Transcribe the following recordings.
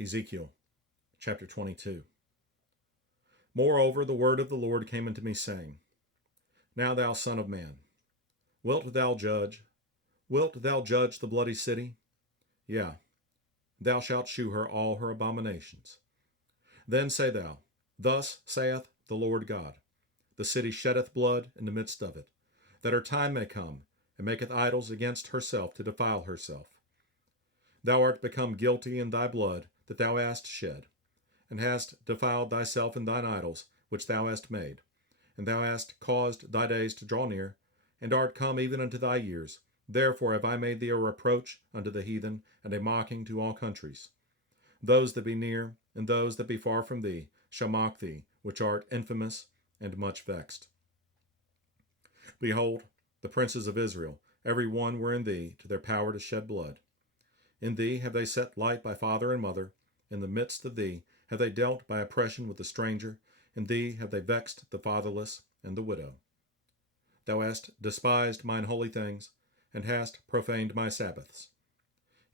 Ezekiel chapter 22. Moreover, the word of the Lord came unto me, saying, Now thou son of man, wilt thou judge? Wilt thou judge the bloody city? Yea, thou shalt shew her all her abominations. Then say thou, Thus saith the Lord God, The city sheddeth blood in the midst of it, that her time may come, and maketh idols against herself to defile herself. Thou art become guilty in thy blood that thou hast shed, and hast defiled thyself in thine idols which thou hast made, and thou hast caused thy days to draw near, and art come even unto thy years. Therefore have I made thee a reproach unto the heathen, and a mocking to all countries. Those that be near, and those that be far from thee, shall mock thee, which art infamous and much vexed. Behold, the princes of Israel, every one were in thee to their power to shed blood. In thee have they set light by father and mother. In the midst of thee have they dealt by oppression with the stranger. In thee have they vexed the fatherless and the widow. Thou hast despised mine holy things, and hast profaned my Sabbaths.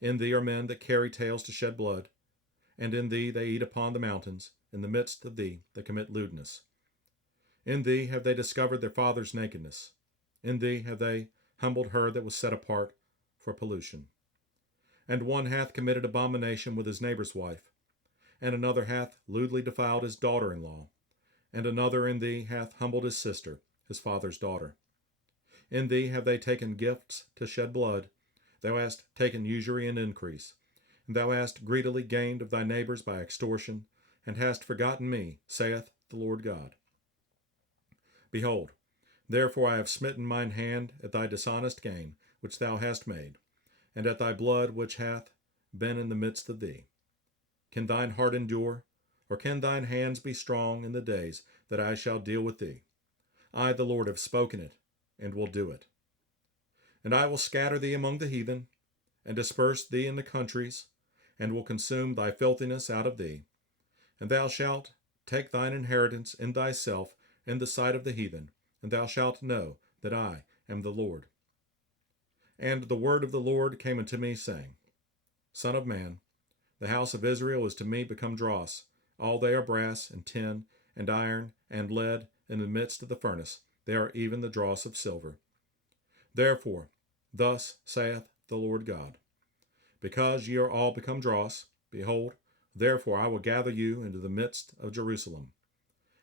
In thee are men that carry tales to shed blood, and in thee they eat upon the mountains. In the midst of thee they commit lewdness. In thee have they discovered their father's nakedness. In thee have they humbled her that was set apart for pollution. And one hath committed abomination with his neighbor's wife, and another hath lewdly defiled his daughter-in-law, and another in thee hath humbled his sister, his father's daughter. In thee have they taken gifts to shed blood. Thou hast taken usury and increase, and thou hast greedily gained of thy neighbors by extortion, and hast forgotten me, saith the Lord God. Behold, therefore I have smitten mine hand at thy dishonest gain, which thou hast made, and at thy blood which hath been in the midst of thee. Can thine heart endure, or can thine hands be strong in the days that I shall deal with thee? I, the Lord, have spoken it, and will do it. And I will scatter thee among the heathen, and disperse thee in the countries, and will consume thy filthiness out of thee. And thou shalt take thine inheritance in thyself in the sight of the heathen, and thou shalt know that I am the Lord. And the word of the Lord came unto me, saying, Son of man, the house of Israel is to me become dross. All they are brass, and tin, and iron, and lead in the midst of the furnace. They are even the dross of silver. Therefore, thus saith the Lord God, Because ye are all become dross, behold, therefore I will gather you into the midst of Jerusalem,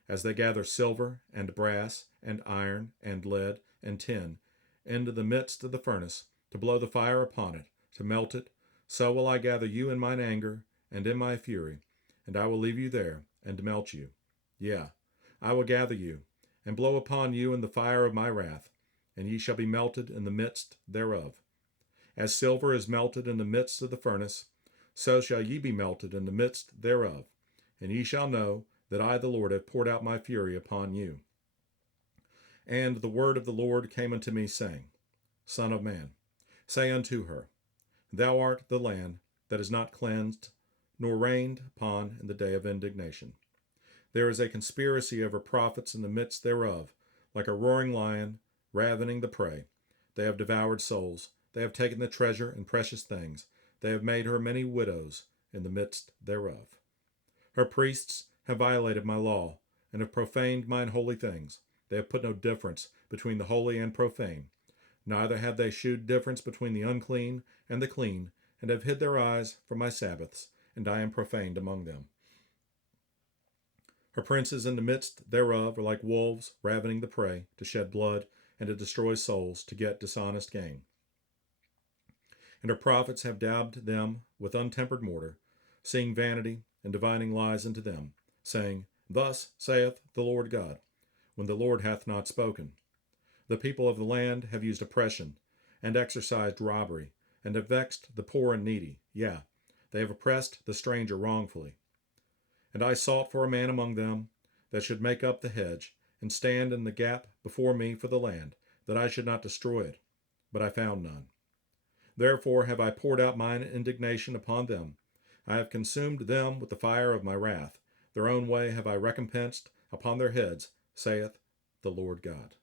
as they gather silver, and brass, and iron, and lead, and tin, into the midst of the furnace, to blow the fire upon it, to melt it. So will I gather you in mine anger, and in my fury, and I will leave you there, and melt you. Yea, I will gather you, and blow upon you in the fire of my wrath, and ye shall be melted in the midst thereof. As silver is melted in the midst of the furnace, so shall ye be melted in the midst thereof, and ye shall know that I the Lord have poured out my fury upon you. And the word of the Lord came unto me, saying, Son of man, say unto her, Thou art the land that is not cleansed, nor rained upon in the day of indignation. There is a conspiracy of her prophets in the midst thereof, like a roaring lion, ravening the prey. They have devoured souls. They have taken the treasure and precious things. They have made her many widows in the midst thereof. Her priests have violated my law, and have profaned mine holy things. They have put no difference between the holy and profane. Neither have they shewed difference between the unclean and the clean, and have hid their eyes from my Sabbaths, and I am profaned among them. Her princes in the midst thereof are like wolves ravening the prey, to shed blood, and to destroy souls, to get dishonest gain. And her prophets have dabbed them with untempered mortar, seeing vanity, and divining lies unto them, saying, Thus saith the Lord God, when the Lord hath not spoken. The people of the land have used oppression, and exercised robbery, and have vexed the poor and needy. Yea, they have oppressed the stranger wrongfully. And I sought for a man among them that should make up the hedge, and stand in the gap before me for the land, that I should not destroy it. But I found none. Therefore have I poured out mine indignation upon them. I have consumed them with the fire of my wrath. Their own way have I recompensed upon their heads, saith the Lord God.